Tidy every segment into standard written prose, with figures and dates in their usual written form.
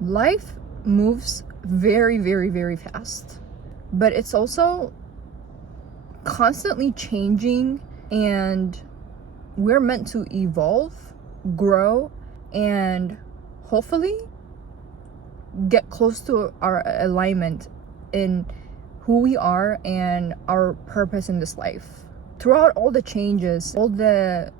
Life moves very, very, very fast, but it's also constantly changing, and we're meant to evolve, grow, and hopefully get close to our alignment in who we are and our purpose in this life. Throughout all the changes, all the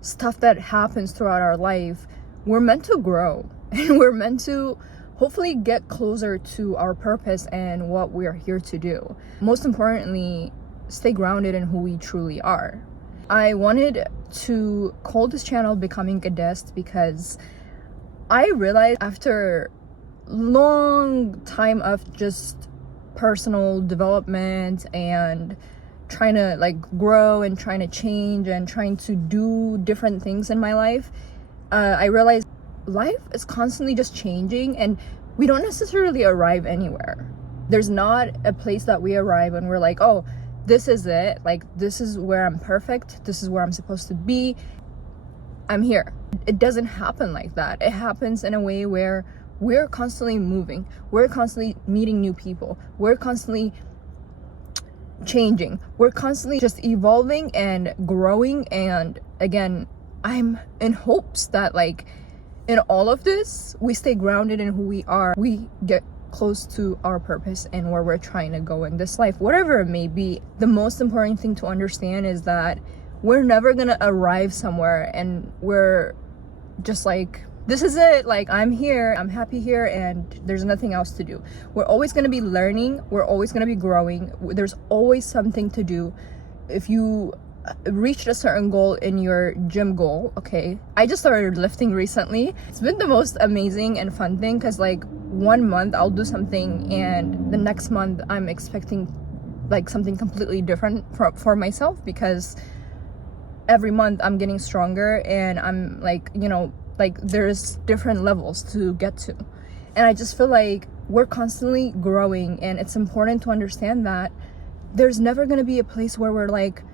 stuff that happens throughout our life, we're meant to grow and we're meant to hopefully get closer to our purpose and what we're here to do. Most importantly, stay grounded in who we truly are. I wanted to call this channel Becoming Goddessed because I realized after long time of just personal development and trying to like grow and trying to change and trying to do different things in my life, I realized life is constantly just changing and we don't necessarily arrive anywhere. There's not a place that we arrive and we're like, oh, this is it, like this is where I'm perfect, this is where I'm supposed to be, I'm here. It doesn't happen like that. It happens in a way where we're constantly moving, we're constantly meeting new people, we're constantly changing, we're constantly just evolving and growing. And again, I'm in hopes that like in all of this we stay grounded in who we are, we get close to our purpose and where we're trying to go in this life, whatever it may be. The most important thing to understand is that we're never gonna arrive somewhere and we're just like, this is it, like I'm here, I'm happy here, and there's nothing else to do. We're always going to be learning, we're always going to be growing, there's always something to do. If you reached a certain goal in your gym goal, okay, I just started lifting recently. It's been the most amazing and fun thing because like 1 month I'll do something and the next month I'm expecting like something completely different for myself, because every month I'm getting stronger and I'm like, you know, like there's different levels to get to. And I just feel like we're constantly growing, and it's important to understand that there's never going to be a place where we're like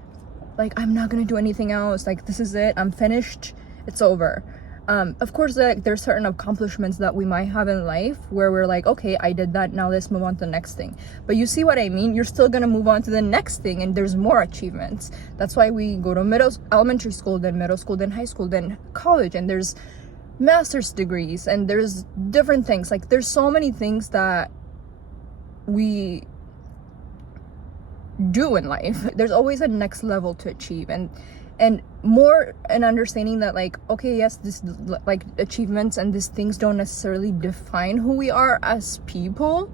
I'm not going to do anything else, like this is it, I'm finished, it's over. Of course, like there's certain accomplishments that we might have in life where we're like, okay, I did that, now let's move on to the next thing. But you see what I mean? You're still gonna move on to the next thing, and there's more achievements. That's why we go to elementary school, then middle school, then high school, then college, and there's master's degrees, and there's different things. Like there's so many things that we do in life. There's always a next level to achieve, and more an understanding that like, okay, yes, this like achievements and these things don't necessarily define who we are as people,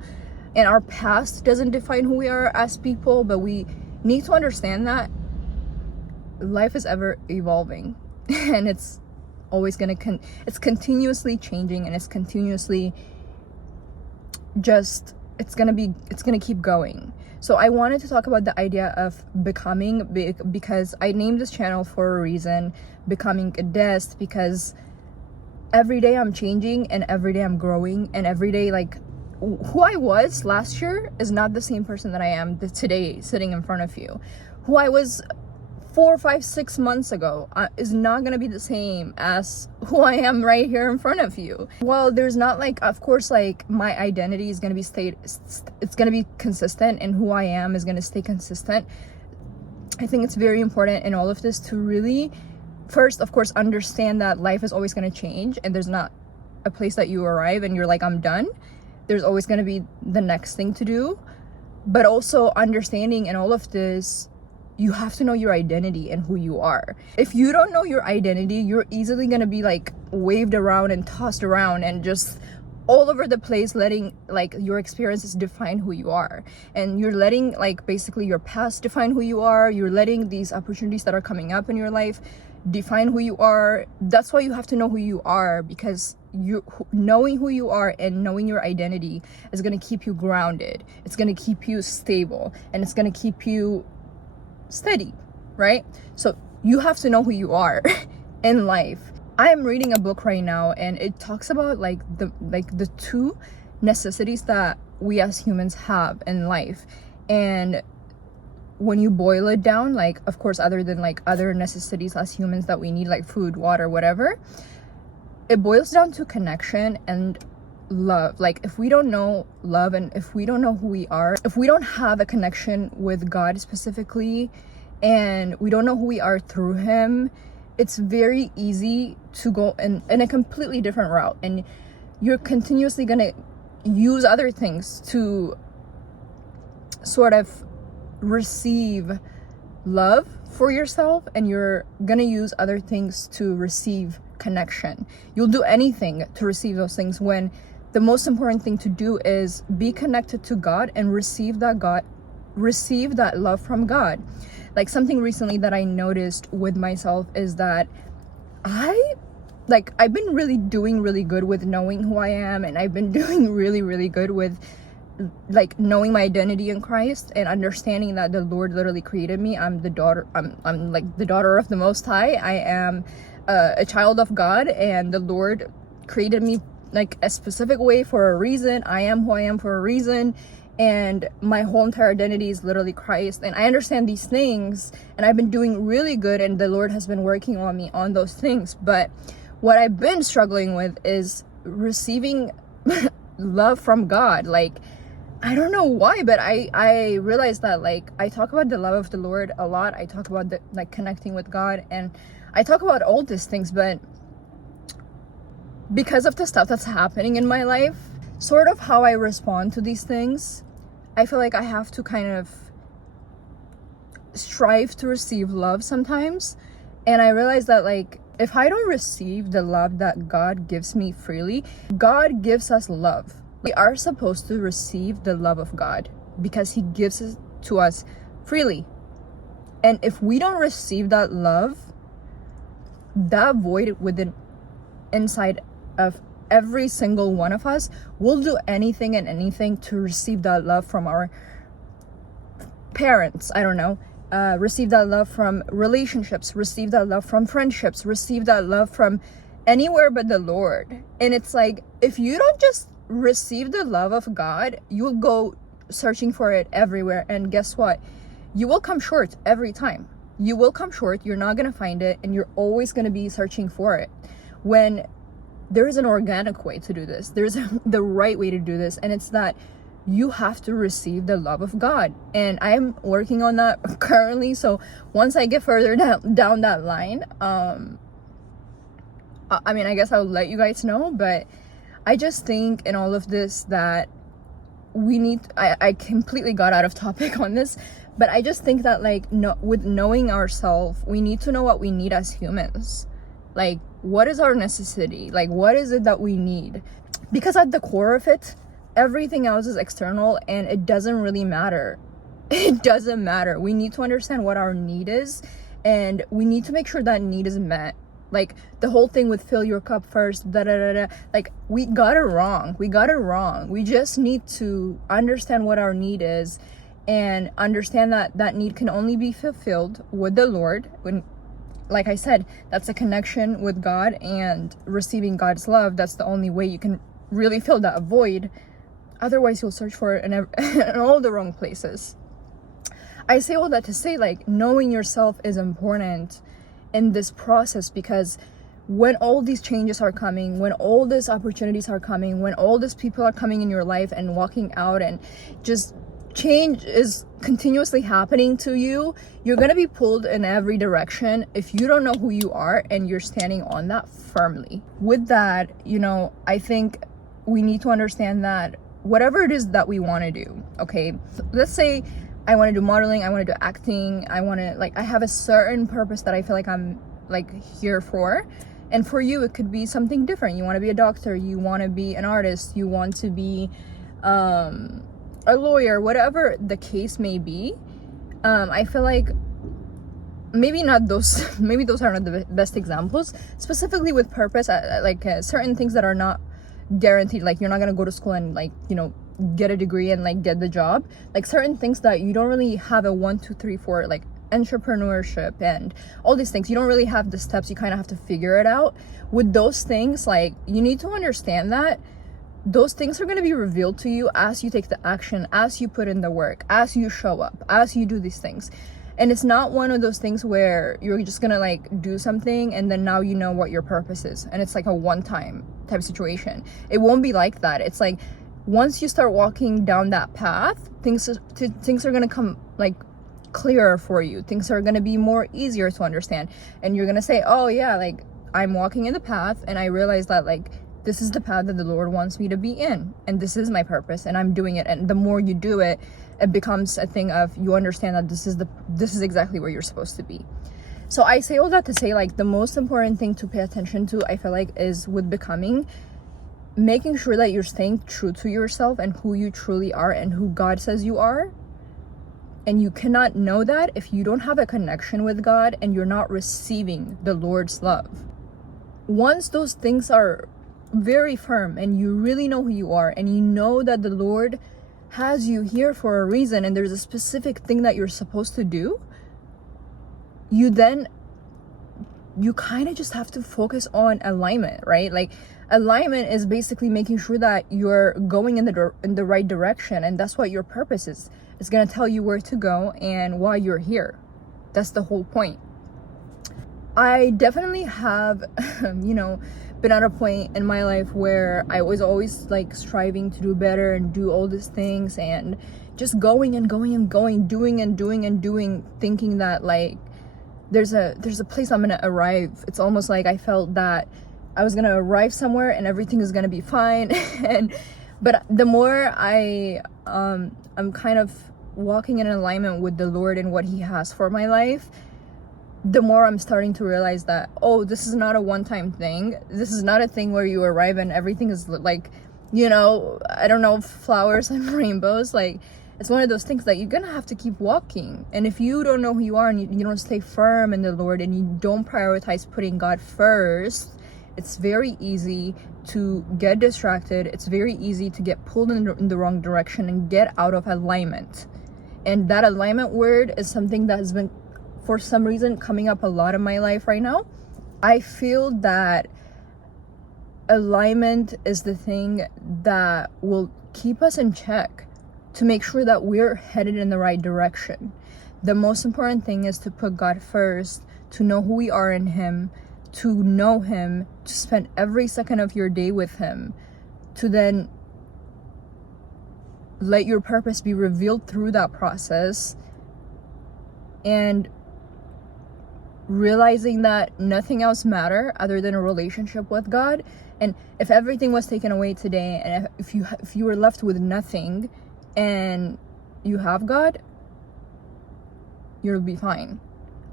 and our past doesn't define who we are as people, but we need to understand that life is ever evolving and it's always gonna it's continuously changing, and it's continuously just it's gonna keep going. So I wanted to talk about the idea of becoming because I named this channel for a reason, Becoming Goddessed, because every day I'm changing and every day I'm growing, and every day like who I was last year is not the same person that I am today sitting in front of you. Who I was 4, 5, 6 months ago is not gonna be the same as who I am right here in front of you. Well, there's not like, of course, like my identity is gonna be it's gonna be consistent, and who I am is gonna stay consistent. I think it's very important in all of this to really first, of course, understand that life is always gonna change, and there's not a place that you arrive and you're like, I'm done. There's always gonna be the next thing to do. But also understanding in all of this, you have to know your identity and who you are. If you don't know your identity, you're easily gonna be like waved around and tossed around and just all over the place, letting like your experiences define who you are. And you're letting like basically your past define who you are. You're letting these opportunities that are coming up in your life define who you are. That's why you have to know who you are, because knowing who you are and knowing your identity is gonna keep you grounded. It's gonna keep you stable, and it's gonna keep you steady, right? So you have to know who you are in life. I am reading a book right now, and it talks about like the two necessities that we as humans have in life. And when you boil it down, like of course other than like other necessities as humans that we need, like food, water, whatever, it boils down to connection and love, like if we don't know love, and if we don't know who we are, if we don't have a connection with God specifically, and we don't know who we are through him, it's very easy to go in a completely different route, and you're continuously gonna use other things to sort of receive love for yourself, and you're gonna use other things to receive connection. You'll do anything to receive those things, when the most important thing to do is be connected to God and receive that love from God. Like something recently that I noticed with myself is that I've been doing really good with knowing who I am, and I've been doing really good with like knowing my identity in Christ and understanding that the Lord literally created me. I'm like the daughter of the Most High. I am a child of God, and the Lord created me like a specific way for a reason. I am who I am for a reason, and my whole entire identity is literally Christ. And I understand these things, and I've been doing really good, and the Lord has been working on me on those things. But what I've been struggling with is receiving love from God. Like, I don't know why, but I realized that, like, I talk about the love of the Lord a lot. I talk about like connecting with God, and I talk about all these things, but because of the stuff that's happening in my life, sort of how I respond to these things, I feel like I have to kind of strive to receive love sometimes. And I realized that, like, if I don't receive the love that God gives me freely, God gives us love. We are supposed to receive the love of God because he gives it to us freely. And if we don't receive that love, that void within inside of every single one of us, will do anything and anything to receive that love from our parents. I don't know. Receive that love from relationships, receive that love from friendships, receive that love from anywhere but the Lord. And it's like, if you don't just receive the love of God, you'll go searching for it everywhere, and guess what? You will come short every time. You will come short. You're not gonna find it, and you're always gonna be searching for it. When there is an organic way to do this, there's the right way to do this, and it's that you have to receive the love of God. And I'm working on that currently, so once I get further down that line, I mean, I guess I'll let you guys know. But I just think in all of this that we need, I completely got out of topic on this, but I just think that, like, with knowing ourselves, we need to know what we need as humans. Like, what is our necessity? Like, what is it that we need? Because at the core of it, everything else is external, and it doesn't really matter. It doesn't matter. We need to understand what our need is, and we need to make sure that need is met. Like, the whole thing with fill your cup first, like, we got it wrong. We just need to understand what our need is, and understand that that need can only be fulfilled with the Lord. When, like I said, that's a connection with God, and receiving God's love. That's the only way you can really fill that void. Otherwise, you'll search for it in all the wrong places. I say all that to say, like, knowing yourself is important in this process, because when all these changes are coming, when all these opportunities are coming, when all these people are coming in your life and walking out, and just change is continuously happening to you, you're gonna be pulled in every direction if you don't know who you are and you're standing on that firmly. With that, you know, I think we need to understand that whatever it is that we want to do, okay, let's say I want to do modeling, I want to do acting, I have a certain purpose that I feel like I'm like here for. And for you, it could be something different. You want to be a doctor, you want to be an artist, you want to be a lawyer, whatever the case may be. I feel like maybe those are not the best examples. Specifically with purpose, certain things that are not guaranteed, like you're not gonna go to school and, like, you know, get a degree and, like, get the job. Like, certain things that you don't really have a 1, 2, 3, 4, like entrepreneurship and all these things, you don't really have the steps. You kind of have to figure it out. With those things, like, you need to understand that those things are going to be revealed to you as you take the action, as you put in the work, as you show up, as you do these things. And it's not one of those things where you're just gonna like do something and then now you know what your purpose is, and it's like a one-time type situation. It won't be like that. It's like once you start walking down that path, things are gonna come like clearer for you. Things are gonna be more easier to understand, and you're gonna say, oh yeah, like I'm walking in the path and I realize that like this is the path that the Lord wants me to be in, and this is my purpose, and I'm doing it. And the more you do it, it becomes a thing of you understand that this is exactly where you're supposed to be. So I say all that to say, like, the most important thing to pay attention to, I feel like, is with becoming, making sure that you're staying true to yourself and who you truly are and who God says you are. And you cannot know that if you don't have a connection with God and you're not receiving the Lord's love. Once those things are very firm and you really know who you are and you know that the Lord has you here for a reason and there's a specific thing that you're supposed to do, you kind of just have to focus on alignment, right? Like, alignment is basically making sure that you're going in the right direction, and that's what your purpose is. It's gonna tell you where to go and why you're here. That's the whole point. I definitely have been at a point in my life where I was always like striving to do better and do all these things and just going and going and going, doing and doing and doing, thinking that like there's a place I'm gonna arrive. It's almost like I felt that I was gonna arrive somewhere and everything is gonna be fine. But the more I'm kind of walking in alignment with the Lord and what He has for my life, the more I'm starting to realize that, oh, this is not a one-time thing. This is not a thing where you arrive and everything is like, I don't know, flowers and rainbows. Like, it's one of those things that you're gonna have to keep walking. And if you don't know who you are and you don't stay firm in the Lord and you don't prioritize putting God first, it's very easy to get distracted. It's very easy to get pulled in the wrong direction and get out of alignment. And that alignment word is something that has been, for some reason, coming up a lot in my life right now. I feel that alignment is the thing that will keep us in check, to make sure that we're headed in the right direction. The most important thing is to put God first, to know who we are in Him, to know Him, to spend every second of your day with Him, to then let your purpose be revealed through that process, and realizing that nothing else matters other than a relationship with God. And if everything was taken away today, and if you were left with nothing and you have God, you'll be fine.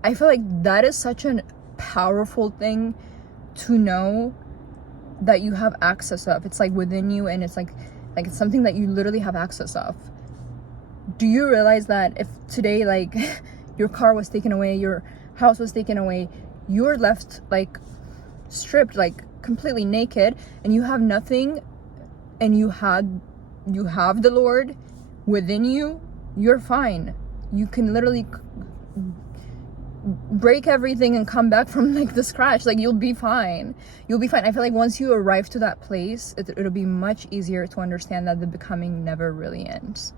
I feel like that is such a powerful thing to know, that you have access of. It's like within you, and it's like it's something that you literally have access of. Do you realize that if today, like, your car was taken away, your house was taken away, you're left like stripped, like completely naked, and you have nothing, and you have the Lord within you, you're fine. You can literally break everything and come back from like the scratch. Like, you'll be fine. I feel like once you arrive to that place, it'll be much easier to understand that the becoming never really ends.